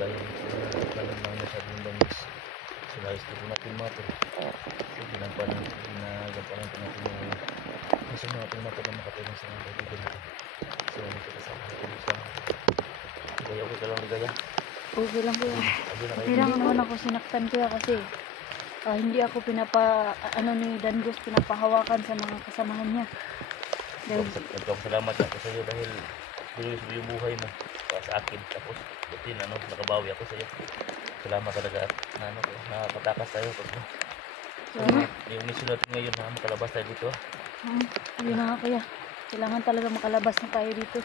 dahil kalan lang masyadong langis. Sinayos ko natin mato. So ginagampanan natin yung gusto natin mato na makatulong sa mga kaibigan natin. So ano siya kasama natin sa ligaya. Okay ka lang ligaya? Okay lang kuya. Hindi lang naman ako sinaktan kuya kasi hindi ako ni Dangus pinapahawakan sa mga kasamahan niya. Nagpapasalamat ako sa iyo dahil tuloy-tuloy yung buhay mo para sa akin. Tapos buti na nakabawi ako sa iyo. Salamat talaga na nakakatakas tayo. Yung mission natin ngayon na makalabas tayo dito. Yun na nga kuya. Kailangan talaga makalabas na tayo dito.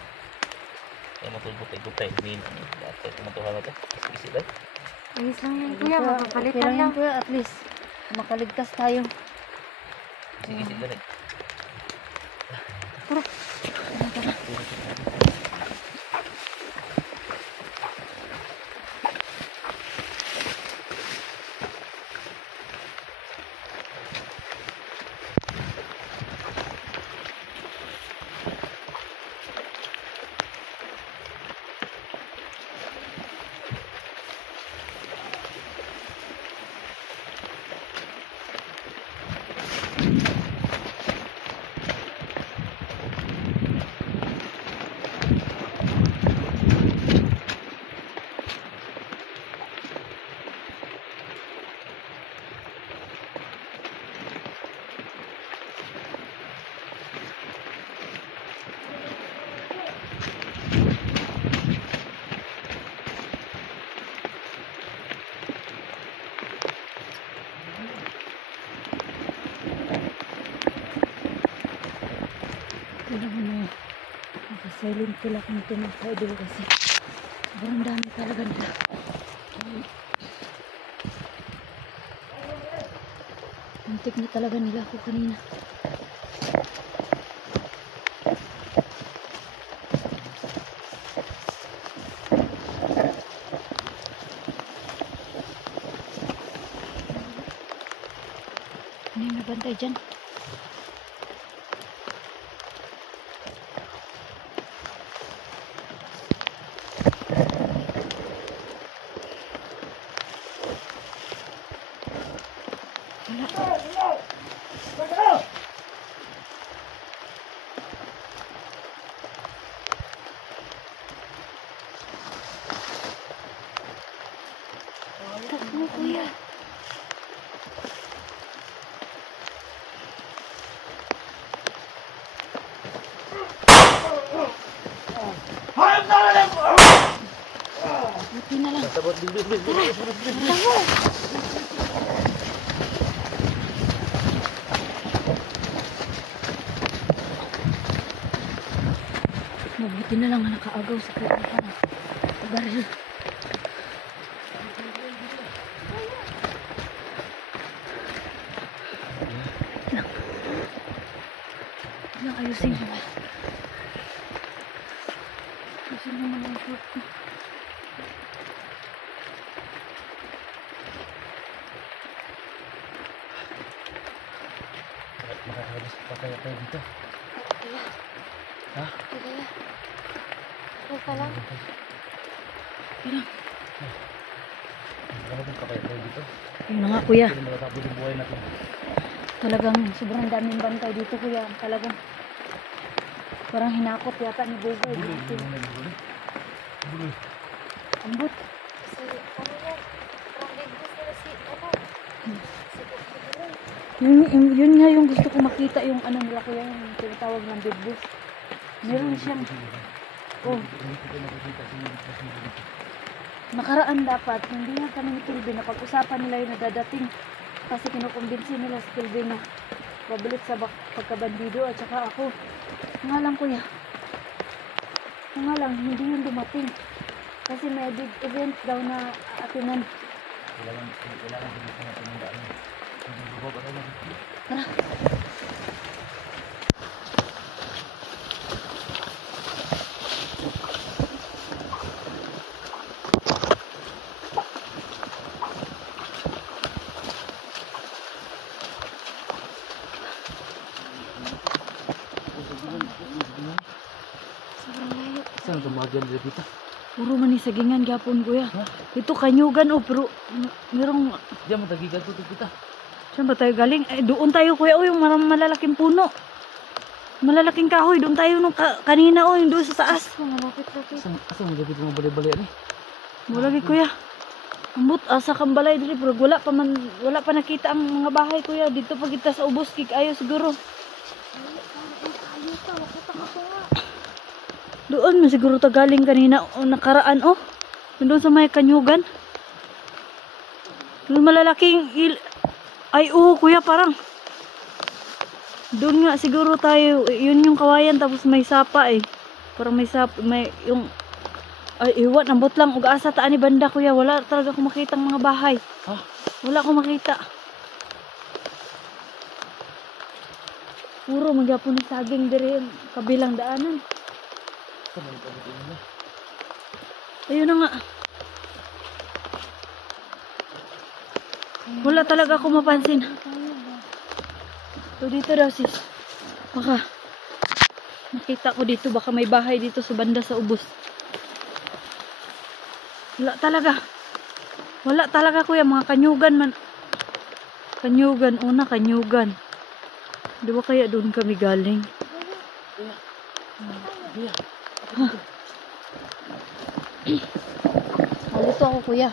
Kaya matulbot-tay-gutay. Hindi natin tumatuhan natin. Kasi tayo. Ayos lang yan kuya. Mapapalitan lang kuya. At least makaligtas tayo. Sige ganit. Tara. Nakasilent sila kung tumakaidol kasi sobrang dami talaga nila. Antik na talaga nila ako kanina. Ano yung nabantay dyan? Takbo kuya. Buti na lang. Mabuti na lang na nakaagaw sa baril. Ayusin mo. Ayusin mo naman ang short ko. Makakalis pa kaya tayo dito? Kaya. Ha? Kaya. Okay ka lang? Kaya. Makakalis pa kaya tayo dito? Yun na nga kuya. Hindi makatapos yung buhay natin. Talagang sobrang daming bantay dito kuya. Talagang parang hinakot yata ni Bugay. Buloy. Ambot. Si ano yan? Parang ligtas nila si ano? Si Buloy. Yun nga yung gusto ko makita yung ano nila kuya. Yung tinatawag ng big boss. Meron siyang nakaraan dapat. Hindi nga kami ni Kilby. Napag-usapan nila yung nadadating. Kasi kinukumbinsi nila si Kilby na babalik sa pagkabandido at saka ako. Nga lang kuya. Nga lang, hindi yun dumating. Kasi may big event daw na atinan. Kailangan din natin ng daan. Tara. Sobrang layo. Saan tumagal dito? Puro man ni sagingan gapon kuya. Ha? Ito kanyugan oh, pero merong Diyan mo tagigan ko kita. saan ba tayo galing? Eh, doon tayo kuya, oh, yung malalaking puno. Malalaking kahoy, doon tayo nung kanina, oh, yung doon sa taas. Malapit-lapit. Asa mo gabit mga bali-bali ani? Mulagi kuya. Ambot, asa kang balay dili, pero wala pa nakita ang mga bahay kuya. Dito pa kita sa ubos, kik ayo siguro. Ayos ka, makita ko nga. Doon man siguro ta galing kanina, o nakaraan, oh. Doon sa may kanyugan. Doon malalaking ay, oo, kuya, parang doon nga siguro tayo, yun yung kawayan, tapos may sapa eh. Parang may sapa, may yung, ay, iwan, ambot lang, ug-asa taan ni banda, kuya. Wala talaga akong makita ang mga bahay. Ha? Wala akong makita. Puro magyapon ng saging diri yung kabilang daanan. Saan mo gabit mo? Ayun na nga. Wala talaga akong mapansin. So dito daw sis. Baka nakita ko dito, baka may bahay dito sa banda sa ubos. Wala talaga. Wala talaga kuya, mga kanyugan man. Kanyugan, una kanyugan. Di ba kaya doon kami galing? Kuya. Dito ako kuya.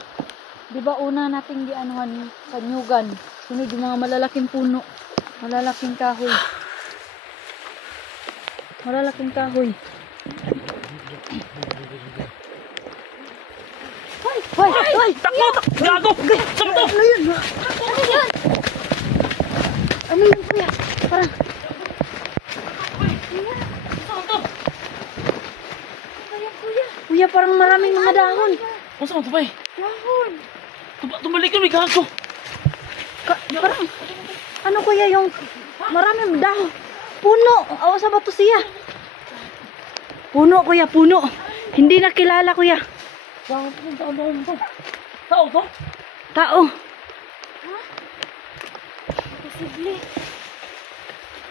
Di ba una nating gianuhan kanyugan? Sunod yung mga malalaking puno. Malalaking kahoy. Malalaking kahoy. Hoy! Hoy! Hoy! Takbo! Gago! Saan to? Ano yun? Ano yun? Ano yun kuya? Parang Saan to? kuya, parang maraming mga dahon. Saan to ba? Dahon. Tumalik kami gago. Parang ano kuya yung maraming dahon. Puno. Awa sa bato siya. Puno kuya, puno. Hindi nakilala kuya. Saan to? Tao to? Tao. Posible.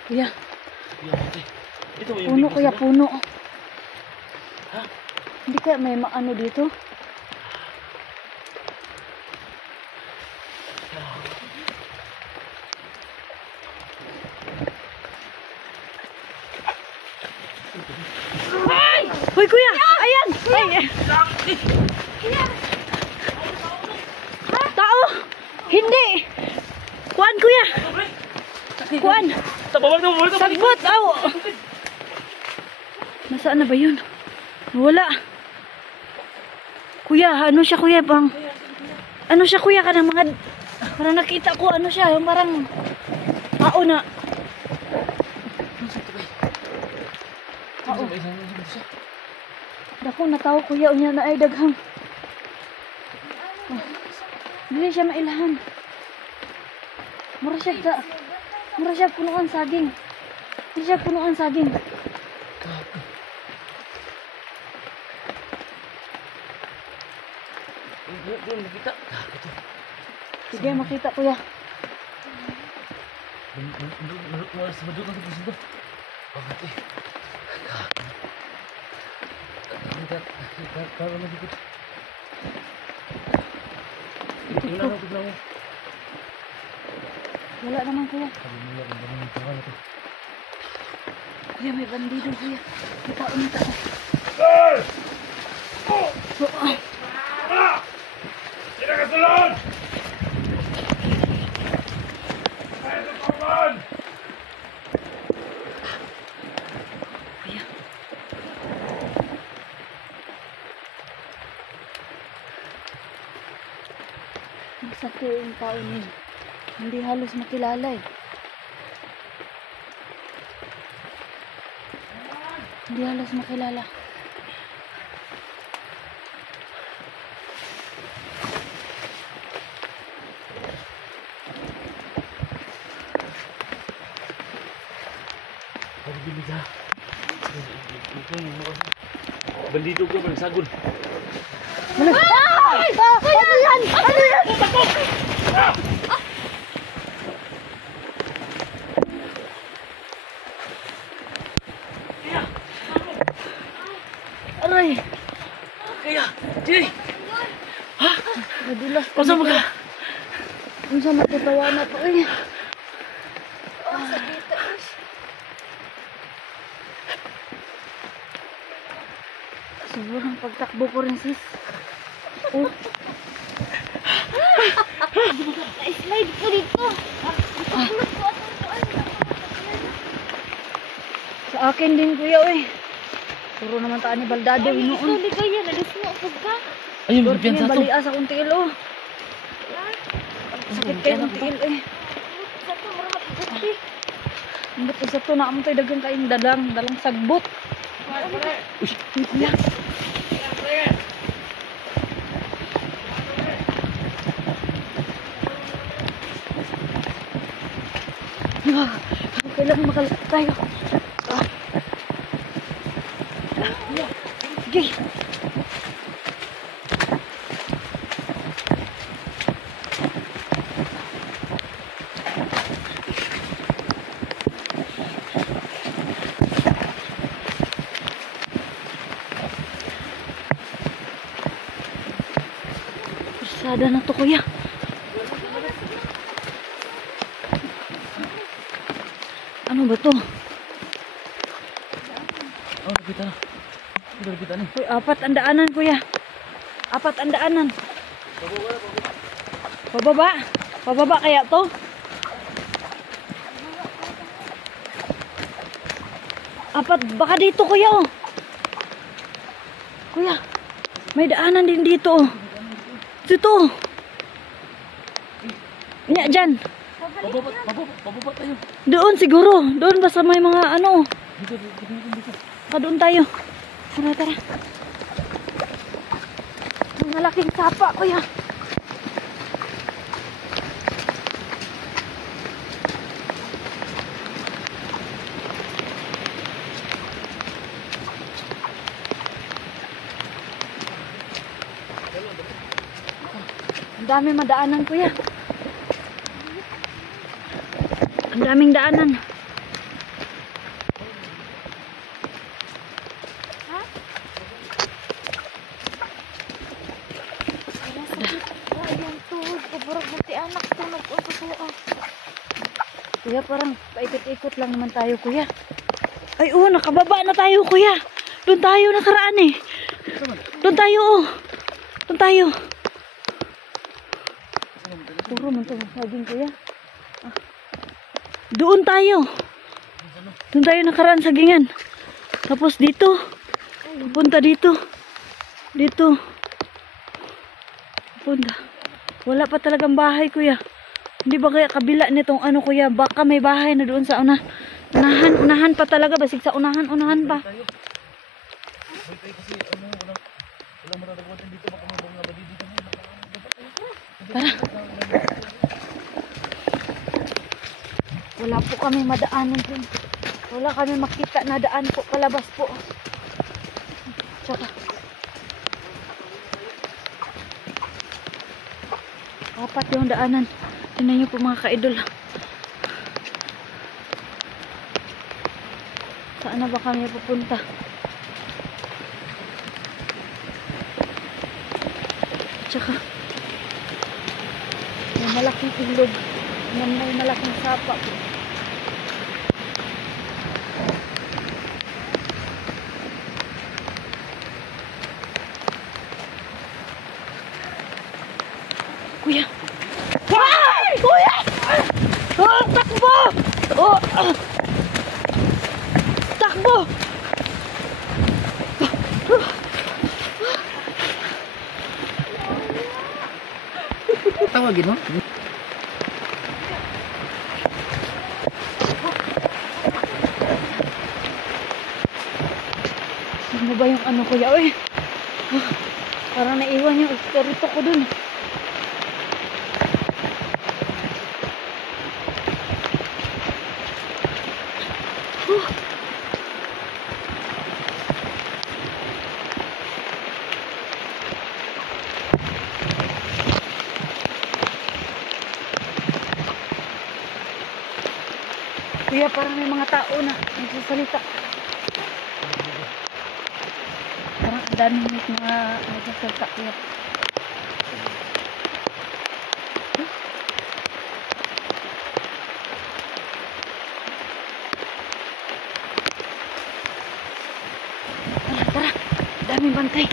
Kuya, Ito yung puno big kuya, boss na. puno. Ha? Hindi kaya may maano dito? Hoy kuya! Ayan! Ay! Tao! Hindi! Kuan kuya! Kuan! Babalik. Sagbot! Aw! Nasaan na ba yun? Wala. Kuya, ano siya kuya? Ano siya kuya? Kanang mga... Parang nakita ko ano siya. Yung parang... Tao na. Tao. Dako na tao kuya. Unya na ay daghang. Dili siya mailahan. Mura siya punuan saging. Mura siya punuan saging. Doon nakita. Sige, makita kuya. Wala sa madyo kasi dito. Bakit eh? Kaya mo dito. Tingnan mo. Wala naman kuya. Sabi mo lang, ang daming tao na to. Kuya, may bandido kuya. Kita unita ko. Sino ka salon? Kaya sa paman! Kuya. Masakit yung tao niya. Hindi halos makilala eh. Hindi halos makilala. Pagbilig ha. Bandito ko, sagol. Ano? Ay! Ano yan? Ano yan? Aray! Kaya! Nadulas ka. Unsa man ka? Unsa matutawa na to eh. Oh, sa dito is. Sobrang pagtakbo ko rin sis. Oh, Slide ko dito. Pagkulot ko atong kuan. sa akin din kuya eh. Puro naman taan ni Baldado Ay, ikaw inoon. ligaya na dismo pag ka. Ayun, Dorte bigyan niya sa to. balias akong tiil oh. Sakit kayo ng tiil eh. Sa to mura magbuti. Ambot isa to na amo tayo dagang kaing dalang sagbot. Uy, kuya. Ah, kailangan makalapit tayo. Ah. Sige. Persada na to kuya. Ano ba to? Oh, kita na. Udah kita nih. Uy, apat ang daanan kuya. Apat ang daanan. Pababa. Pababa kaya to? Apat. Baka dito kuya oh. Kuya. May daanan din dito oh. Dito. Nya dyan. Pababa tayo. Doon siguro. Doon basta may mga ano. Dito, dito. Doon tayo. Tara, tara. Ang malaking sapa, kuya. Ang dami madaanan, kuya. Ang daming daanan. Ayun tuhod ko burag buti anak to nag-ususuan. Kuya, parang paikot-ikot lang naman tayo, kuya. Ay, oo, nakababa na tayo, kuya. Doon tayo nakaraan eh. Doon tayo, oh. Doon tayo. Puro man ito saging, kuya. Ah. Doon tayo. Doon tayo nakaraan sagingan. Tapos dito. Pupunta dito. Dito. Punta. Wala pa talagang bahay, kuya. Hindi ba kaya kabila nitong ano, kuya? Baka may bahay na doon sa unahan pa talaga. Basig sa unahan pa. Kasi ano, wala matataguan dito. Baka may mga badi dito. Tara. Wala po kami madaanan din. Wala kami makita na daan po. Palabas po. Tsaka. Apat yung daanan. Tingnan nyo po mga ka-idol. Saan na ba kami pupunta? Tsaka may malaking ilog. May malaking sapa. Kuya! Ay! Kuya! Oh, takbo! Oh, takbo! Tawagin mo? Ano ba yung ano, kuya? Uy! Parang naiwan yung espiritu ko dun. Kuya, parang may mga tao na nagsasalita. Parang ang daming mga nagsasalita, kuya. bantay.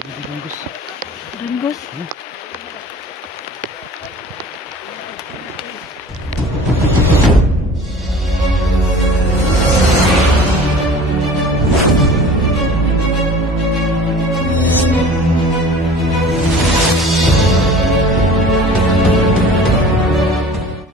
Hindi bungkus. Danggos.